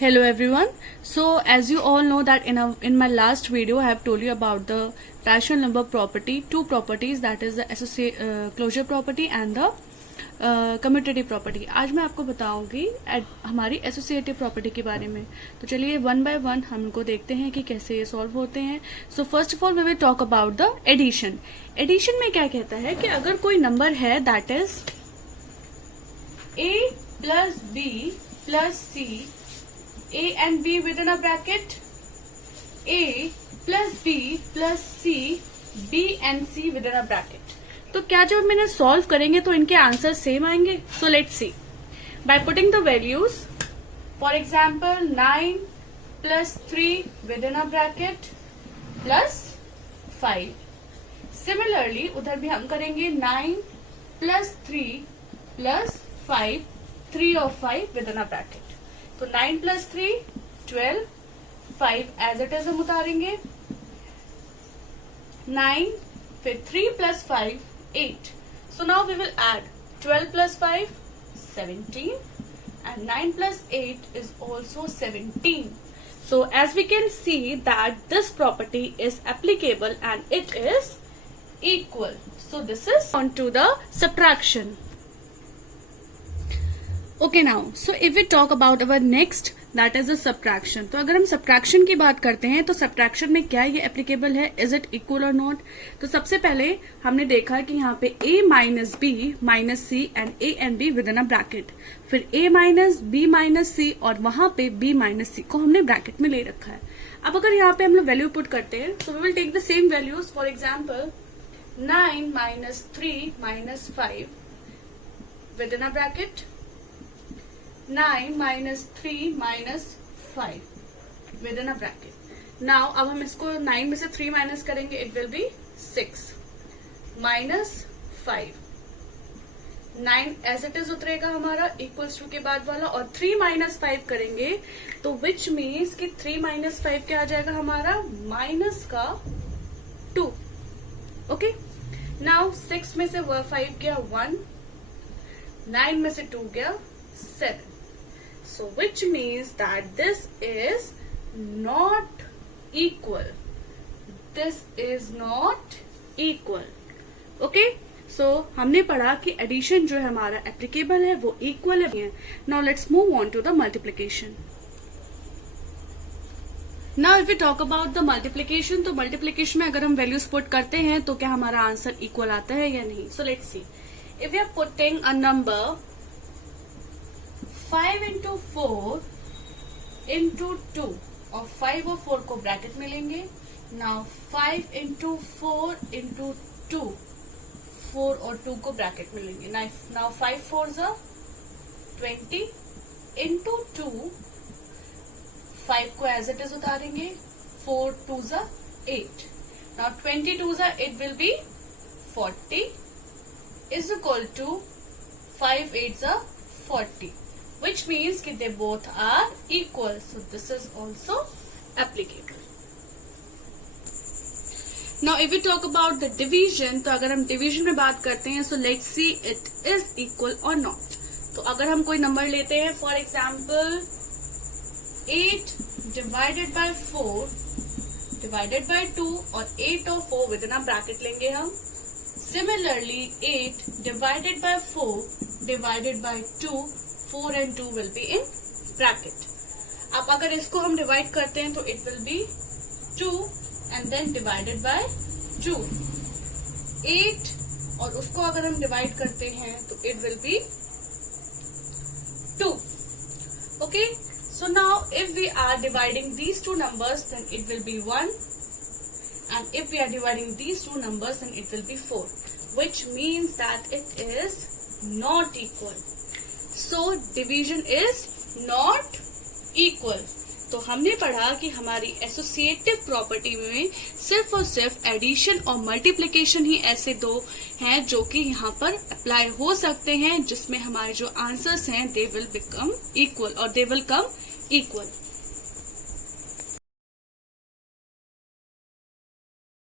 Hello everyone. So as you all know that in my last video I have told you about the rational number property, two properties, that is the closure property and the commutative property. आज मैं आपको बताऊंगी हमारी associative property के बारे में. तो चलिए वन बाय वन हम इनको देखते हैं कि कैसे ये सॉल्व होते हैं. So first of all we will talk about the addition. Addition में क्या कहता है कि अगर कोई नंबर है that is a plus b plus सी, a and b within a bracket, a plus b plus c, b and c within a bracket. तो क्या जब मैंने सॉल्व करेंगे तो इनके आंसर सेम आएंगे? So let's see by putting the values. For example 9 plus 3 with in a bracket plus 5. Similarly उधर भी हम करेंगे 9 प्लस 3 प्लस 5, 3 और 5 विद इन अ ब्रैकेट. तो 9 प्लस 3 12, 5 एज इट इज हम उतारेंगे, 9 फिर 3 plus 5 8. So now we will add 12 plus 5 17 and 9 plus 8 is also 17. So as we can see that this property is applicable and it is equal. So this is on to the subtraction. Okay now, so if we talk about our next that is a subtraction. तो अगर हम subtraction की बात करते हैं तो subtraction में क्या ये applicable है? Is it equal or not? तो सबसे पहले हमने देखा कि यहाँ पे a minus b minus c and a and b within a bracket, फिर a minus b minus c और वहां पे b minus c को हमने ब्रैकेट में ले रखा है. अब अगर यहाँ पे हम लोग वैल्यू पुट करते हैं so we will take the same values. For example 9 minus 3 minus 5 within a bracket, 9 minus 3 minus 5 within a bracket. Now अब हम इसको 9 में से 3 माइनस करेंगे, it will be 6 minus 5. 9 as it is उतरेगा हमारा equals to के बाद वाला, और 3 minus 5 करेंगे तो which means कि 3 minus 5 क्या आ जाएगा हमारा? माइनस का 2. ओके. Now 6 में से 5 गया 1, 9 में से 2 गया 7. So which means that this is not equal. This is not equal. Okay? So हमने पढ़ा कि एडिशन जो है हमारा एप्लीकेबल है वो इक्वल है. Now let's move on to the multiplication. Now if we talk about the multiplication, तो multiplication में अगर हम वैल्यूज पुट करते हैं तो क्या हमारा आंसर इक्वल आता है या नहीं? So let's see. If we are putting a number 5 into 4 into 2 और 5 और 4 को ब्रैकेट में लेंगे. नाउ 5 into 4 into 2, 4 और 2 को ब्रैकेट में लेंगे. नाउ 5 4s are 20 into 2, 5 को एज इट इज उतारेंगे, 4 2s are 8. Now 22s are 8 will be 40 is equal to 5 8s are 40. Which means कि they both are equal. So this is also applicable. Now if we talk about the division, तो अगर हम division में बात करते हैं so let's see it is equal or not. तो अगर हम कोई नंबर लेते हैं for example 8 divided by 4 divided by 2 और 8 और 4 within a bracket लेंगे हम. Similarly 8 divided by 4 divided by 2, 4 and 2 will be in bracket. अब अगर इसको हम डिवाइड करते हैं तो it will be 2 and then divided by 2. 8 और उसको अगर हम डिवाइड करते हैं तो it will be 2. Okay? So now if we are dividing these two numbers then it will be 1, and if we are dividing these two numbers then it will be 4, which means that it is not equal. So division is not equal. तो हमने पढ़ा कि हमारी associative property में सिर्फ और सिर्फ addition और मल्टीप्लिकेशन ही ऐसे दो हैं जो कि यहाँ पर अप्लाई हो सकते हैं, जिसमें हमारे जो आंसर्स हैं दे विल बिकम इक्वल और दे विल कम इक्वल.